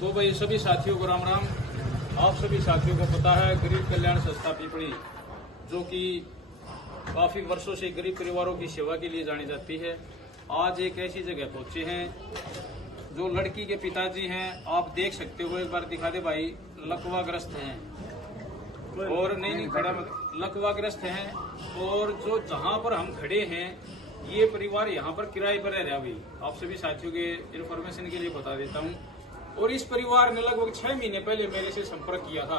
तो भाई सभी साथियों को राम राम। आप सभी साथियों को पता है गरीब कल्याण संस्था पीपड़ी जो कि काफी वर्षों से गरीब परिवारों की सेवा के लिए जानी जाती है, आज एक ऐसी जगह पहुंचे हैं जो लड़की के पिताजी हैं। आप देख सकते हो, एक बार दिखा दे भाई। लकवाग्रस्त हैं और नहीं खड़ा लकवाग्रस्त हैं। और जो जहां पर हम खड़े हैं ये परिवार यहाँ पर किराए पर रह रहा है। आप सभी साथियों के इन्फॉर्मेशन के लिए बता देता हूँ। और इस परिवार ने लगभग 6 महीने पहले मेरे से संपर्क किया था,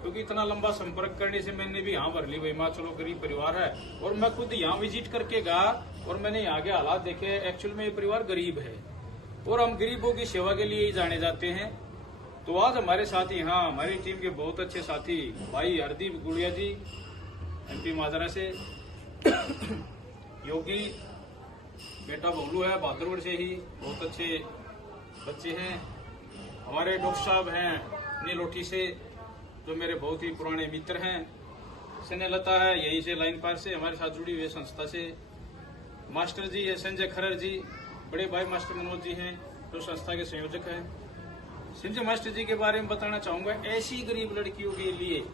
क्योंकि इतना लंबा संपर्क करने से मैंने भी यहाँ भर ली भाई माँ चलो गरीब परिवार है। और मैं खुद यहाँ विजिट करके गया और मैंने यहाँ के हालात देखे। एक्चुअल में ये परिवार गरीब है और हम गरीबों की सेवा के लिए ही जाने जाते हैं। तो आज हमारे साथ यहाँ हमारी टीम के बहुत अच्छे साथी भाई हरदीप गुड़िया जी MP माजरा से, योगी बेटा बबलू है बहादुरगढ़ से ही, बहुत अच्छे बच्चे हैं। हमारे डॉक्टर साहब हैं नीलोठी से जो मेरे बहुत ही पुराने मित्र हैं। स्नेहलता है यही से लाइन पार से हमारे साथ जुड़ी हुई संस्था से। मास्टर जी है संजय खरर जी, बड़े भाई मास्टर मनोज जी हैं जो संस्था के संयोजक हैं। संजय मास्टर जी के बारे में बताना चाहूंगा, ऐसी गरीब लड़कियों के लिए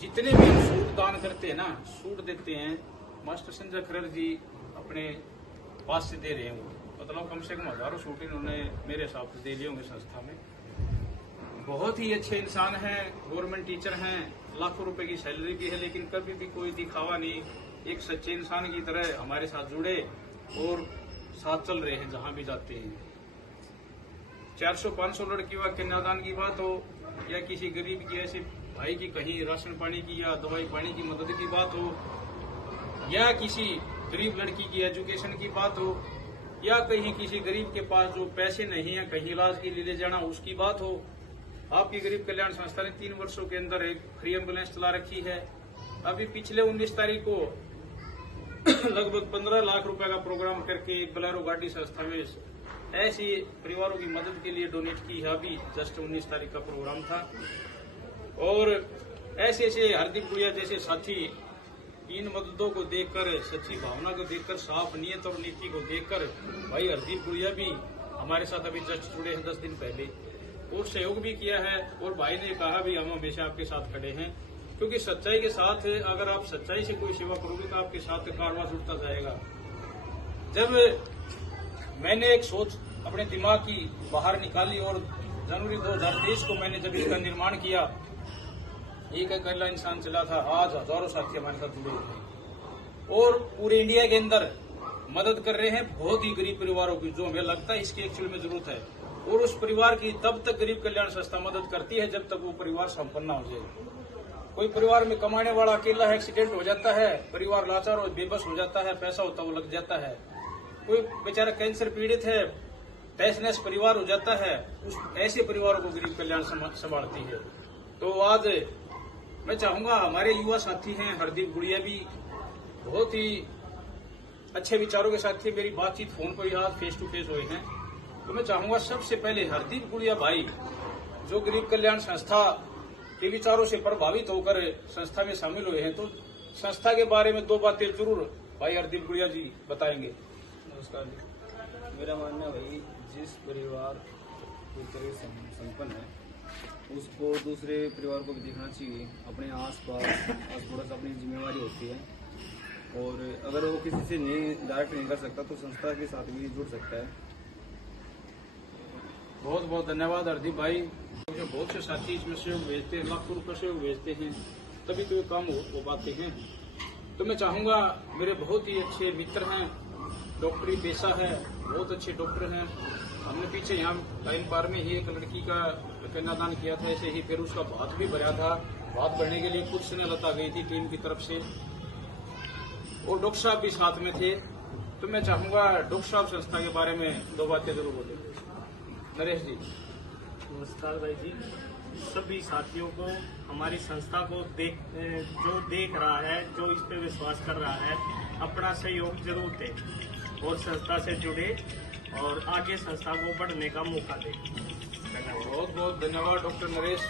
जितने भी सूट दान करते हैं ना, सूट देते हैं, मास्टर संजय खरर जी अपने पास से दे रहे हैं। वो मतलब कम से कम हजारों सूट इन्होंने मेरे हिसाब से दे लिए होंगे संस्था में। बहुत ही अच्छे इंसान हैं, गवर्नमेंट टीचर हैं, लाखों रुपए की सैलरी भी है, लेकिन कभी भी कोई दिखावा नहीं। एक सच्चे इंसान की तरह हमारे साथ जुड़े और साथ चल रहे हैं जहां भी जाते हैं। 400-500 लड़कियों का कन्यादान की बात हो या किसी गरीब की ऐसे भाई की कहीं राशन पानी की या दवाई पानी की मदद की बात हो, या किसी गरीब लड़की की एजुकेशन की बात हो, या कहीं किसी गरीब के पास जो पैसे नहीं है कहीं इलाज के लिए ले जाना उसकी बात हो, आपकी गरीब कल्याण संस्था ने 3 वर्षों के अंदर एक फ्री एम्बुलेंस चला रखी है। अभी पिछले 19 तारीख को लगभग 15 लाख रुपए का प्रोग्राम करके बलेरो गाड़ी संस्था में ऐसी परिवारों की मदद के लिए डोनेट की है। अभी जस्ट 19 तारीख का प्रोग्राम था। और ऐसे ऐसे हरदीप गुड़िया जैसे साथी इन मददों को देखकर, सच्ची भावना को देखकर, साफ नियत और नीति को देखकर भाई हरदीप गुड़िया भी हमारे साथ अभी जस्ट जुड़े हैं 10 दिन पहले, और सहयोग भी किया है। और भाई ने कहा भी हम हमेशा आपके साथ खड़े हैं, क्योंकि सच्चाई के साथ अगर आप सच्चाई से कोई सेवा करोगे तो आपके साथ कारवा जुड़ता जाएगा। जब मैंने एक सोच अपने दिमाग की बाहर निकाली और जनवरी 2023 को मैंने जब इसका निर्माण किया, एक अकेला इंसान चला था, आज हजारों साथी हमारे साथ जुड़े हुए हैं और पूरे इंडिया के अंदर मदद कर रहे हैं बहुत ही गरीब परिवारों की, जो हमें लगता है इसकी एक्चुअल में जरूरत है। और उस परिवार की तब तक गरीब कल्याण संस्था मदद करती है जब तक वो परिवार संपन्न हो जाए। कोई परिवार में कमाने वाला अकेला है, एक्सीडेंट हो जाता है, परिवार लाचार और बेबस हो जाता है, पैसा होता वो लग जाता है। कोई बेचारा कैंसर पीड़ित है, तहस-नहस परिवार हो जाता है, उस ऐसे परिवारों को गरीब कल्याण संभालती है। तो आज मैं चाहूंगा हमारे युवा साथी हैं हरदीप गुड़िया भी बहुत ही अच्छे विचारों के साथी, मेरी बातचीत फोन पर आज फेस टू फेस हुए हैं। तो मैं चाहूंगा सबसे पहले हरदीप गुड़िया भाई जो गरीब कल्याण संस्था के विचारों से प्रभावित होकर संस्था में शामिल हुए हैं, तो संस्था के बारे में 2 बातें जरूर भाई हरदीप गुड़िया जी बताएंगे। नमस्कार जी। मेरा मानना भाई जिस परिवार पूरी तरह संपन्न है उसको दूसरे परिवार को भी देखना चाहिए। अपने आस पड़ोस अपनी जिम्मेवारी होती है, और अगर वो किसी से नहीं डायरेक्ट नहीं कर सकता तो संस्था के साथ भी जुड़ सकता है। बहुत बहुत धन्यवाद हरदीप भाई। बहुत से साथी इसमें सहयोग भेजते हैं, लाखों रुपये सहयोग भेजते हैं, तभी तो ये काम हो पाते हैं। तो मैं चाहूंगा, मेरे बहुत ही अच्छे मित्र हैं, डॉक्टरी पेशा है, बहुत अच्छे डॉक्टर हैं। हमने पीछे यहाँ लाइन पार में ही एक लड़की का कन्यादान किया था, ऐसे ही फिर उसका भात भी भरा था। भात भरने के लिए खुद स्नेहलता गई थी टीम की तरफ से, और डॉक्टर साहब भी साथ में थे। तो मैं चाहूंगा डॉक्टर साहब संस्था के बारे में 2 बातें जरूर बोले। नरेश जी। नमस्कार भाई जी। सभी साथियों को, हमारी संस्था को जो देख रहा है, जो इस पे विश्वास कर रहा है, अपना सहयोग जरूर दे और संस्था से जुड़े और आगे संस्था को बढ़ने का मौका दे। बहुत बहुत धन्यवाद डॉक्टर नरेश।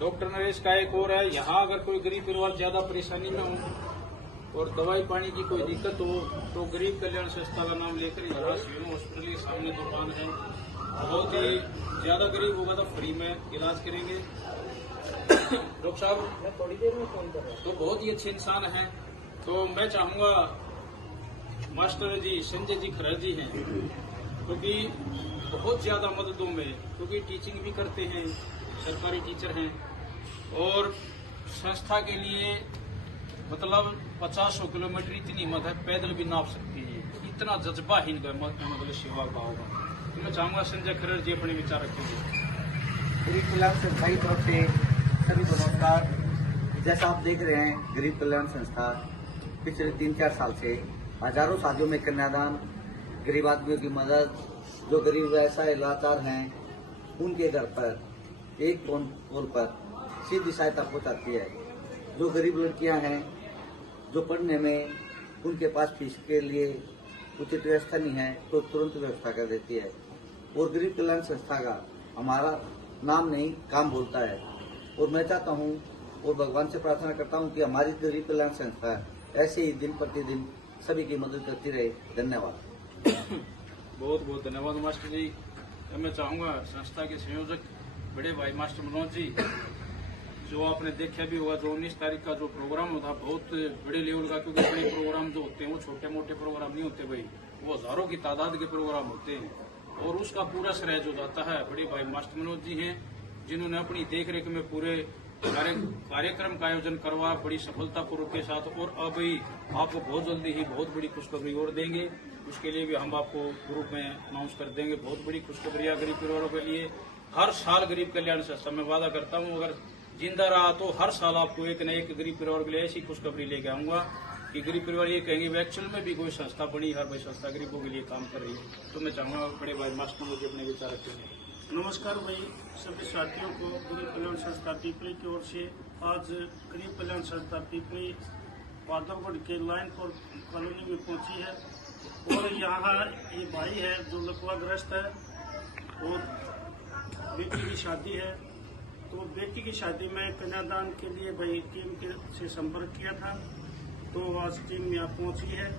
डॉक्टर नरेश का एक और है, यहाँ अगर कोई गरीब परिवार ज्यादा परेशानी में हो और दवाई पानी की कोई दिक्कत हो तो गरीब कल्याण संस्था का नाम लेकर यहाँ सिविल हॉस्पिटल के सामने दुकान है, बहुत ही ज्यादा गरीब होगा तो फ्री में इलाज करेंगे। डॉक्टर साहब मैं थोड़ी देर में फोन कर रहा हूँ। तो बहुत ही अच्छे इंसान हैं। तो मैं चाहूंगा मास्टर जी संजय जी खरड़ जी हैं, क्योंकि बहुत ज्यादा मददों में, क्योंकि टीचिंग भी करते हैं, सरकारी टीचर हैं, और संस्था के लिए मतलब 50 किलोमीटर इतनी मदद पैदल भी नाप सकती है, इतना जज्बा ही इनका मतलब सेवा का होगा। तो मैं चाहूंगा संजय खरड़ जी अपने विचार रखेंगे। गरीब कल्याण संस्था की तरफ से सभी को नमस्कार। जैसा आप देख रहे हैं, गरीब कल्याण संस्था पिछले 3-4 साल से हजारों शादियों में कन्यादान, गरीब आदमियों की मदद, जो गरीब व्यवसाय लाचार हैं उनके घर पर एक फोन कॉल पर सीधी सहायता पहुंचाती है। जो गरीब लड़कियां हैं, जो पढ़ने में उनके पास फीस के लिए उचित व्यवस्था नहीं है, तो तुरंत व्यवस्था कर देती है। और गरीब कल्याण संस्था का हमारा नाम नहीं, काम बोलता है। और मैं चाहता हूँ और भगवान से प्रार्थना करता हूँ कि हमारी गरीब कल्याण संस्था ऐसे ही दिन प्रतिदिन सभी की मदद करती रहे। धन्यवाद। बहुत बहुत धन्यवाद मास्टर जी। अब मैं चाहूंगा संस्था के संयोजक बड़े भाई मास्टर मनोज जी, जो आपने देखा भी होगा, जो 19 तारीख का जो प्रोग्राम होता बहुत बड़े लेवल का, क्योंकि बड़े प्रोग्राम जो होते हैं वो छोटे मोटे प्रोग्राम नहीं होते भाई, वो हजारों की तादाद के प्रोग्राम होते हैं, और उसका पूरा श्रेय जो जाता है बड़े भाई मास्टर मनोज जी हैं, जिन्होंने अपनी देखरेख में पूरे कार्यक्रम का आयोजन करवा बड़ी सफलतापूर्वक के साथ। और अब आपको बहुत जल्दी ही बहुत बड़ी खुशखबरी और देंगे, उसके लिए भी हम आपको ग्रुप में अनाउंस कर देंगे। बहुत बड़ी खुशखबरियां गरीब परिवारों के लिए हर साल गरीब कल्याण संस्था में वादा करता हूं, अगर जिंदा रहा तो हर साल आपको एक न एक गरीब परिवार के लिए ऐसी खुशखबरी लेके आऊंगा कि गरीब परिवार ये कहेंगे वे एक्चुअल में भी कोई संस्था बनी, हर भाई संस्था गरीबों के लिए काम कर रही है। तो मैं चाहूंगा बड़े भाई मास्टर मुझे अपने विचार रखेंगे। नमस्कार भाई सभी साथियों को। गरीब कल्याण संस्था पीपली की ओर से आज गरीब कल्याण संस्था पीपली बादरगढ़ के लाइन पर कॉलोनी में पहुंची है, और यहाँ ये भाई है जो लकवाग्रस्त है और बेटी की शादी है। तो बेटी की शादी में कन्यादान के लिए भाई टीम से संपर्क किया था, तो आज टीम यहाँ पहुंची है,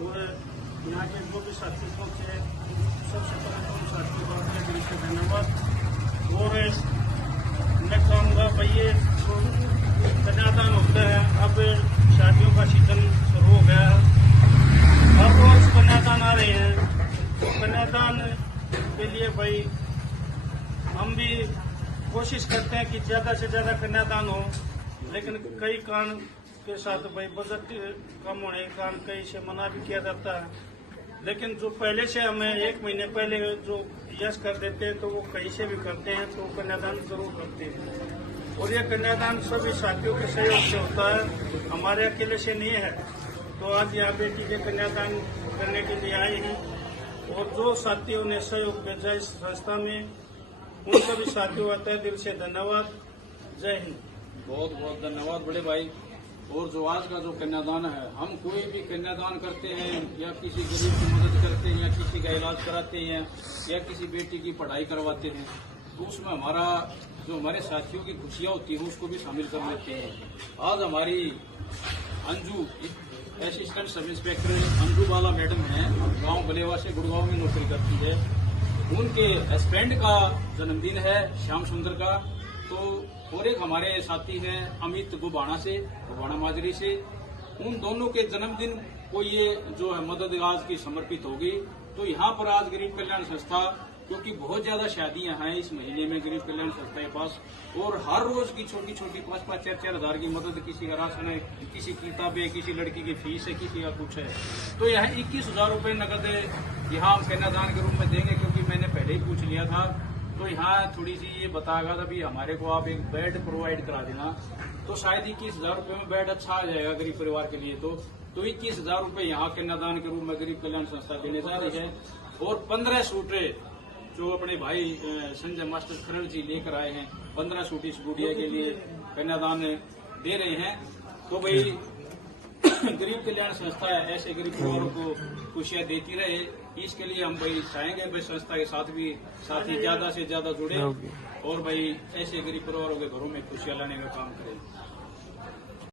और यहाँ के जो भी साथी पहुंचे हैं सबसे पहले तो उन साथियों को अपने दिल से धन्यवाद। और मैं कहूँगा भाई ये जो कन्यादान होता है, अब शादियों का सीजन शुरू हो गया है, हर रोज कन्यादान आ रहे हैं, तो कन्यादान के लिए भाई हम भी कोशिश करते हैं कि ज्यादा से ज्यादा कन्यादान हो, लेकिन कई कारण के साथ भाई बजट कम होने के कारण कई से मना भी किया जाता है। लेकिन जो पहले से हमें 1 महीने पहले जो यस कर देते हैं, तो वो कहीं से भी करते हैं, तो कन्यादान जरूर करते हैं। और ये कन्यादान सभी साथियों के सहयोग से होता है, हमारे अकेले से नहीं है। तो आज यहाँ बेटी के कन्यादान करने के लिए आए हैं, और जो साथियों ने सहयोग भेजा इस संस्था में, उन सभी साथियों का तहे दिल से धन्यवाद। जय हिंद। बहुत बहुत धन्यवाद बड़े भाई। और जो आज का जो कन्यादान है, हम कोई भी कन्यादान करते हैं या किसी गरीब की मदद करते हैं या किसी का इलाज कराते हैं या किसी बेटी की पढ़ाई करवाते हैं, तो उसमें हमारा जो हमारे साथियों की खुशियाँ होती है उसको भी शामिल कर लेते हैं। आज हमारी Anju assistant sub inspector Anju Bala madam है, गांव बलेवा से गुड़गांव में नौकरी करती है। उनके हस्बैंड का जन्मदिन है श्याम सुंदर का। तो और एक हमारे साथी हैं अमित गुबाणा से, गुबाणा माजरी से, उन दोनों के जन्मदिन को ये जो है मदद आज की समर्पित होगी। तो यहाँ पर आज गरीब कल्याण संस्था, क्योंकि बहुत ज्यादा शादियां हैं इस महीने में गरीब कल्याण संस्था के पास, और हर रोज की छोटी छोटी 5-5, 4-4 हजार की मदद, किसी का राशन है, किसी की किताबें, किसी लड़की की फीस है, किसी का कुछ है। तो यहाँ 21,000 रुपये नकद यहाँ हम कन्यादान के रूप में देंगे, क्योंकि मैंने पहले ही पूछ लिया था। तो यहाँ थोड़ी सी ये बताएगा था भी हमारे को आप एक बेड प्रोवाइड करा देना, तो शायद 21,000 रुपये में बेड अच्छा आ जाएगा गरीब परिवार के लिए। तो 21,000 रुपये यहाँ कन्यादान के रूप में गरीब कल्याण संस्था देने जा रही है। और 15 सूट जो अपने भाई संजय मास्टर खरड़ जी लेकर आए हैं, 15 सूट इस गुड़िया के लिए कन्यादान दे रहे हैं। तो भाई गरीब कल्याण संस्था ऐसे गरीब परिवारों को खुशियां देती रहे, इसके लिए हम भाई चाहेंगे भाई संस्था के साथ भी साथी ज्यादा से ज्यादा जुड़े और भाई ऐसे गरीब परिवारों के घरों में खुशियां लाने का काम करें।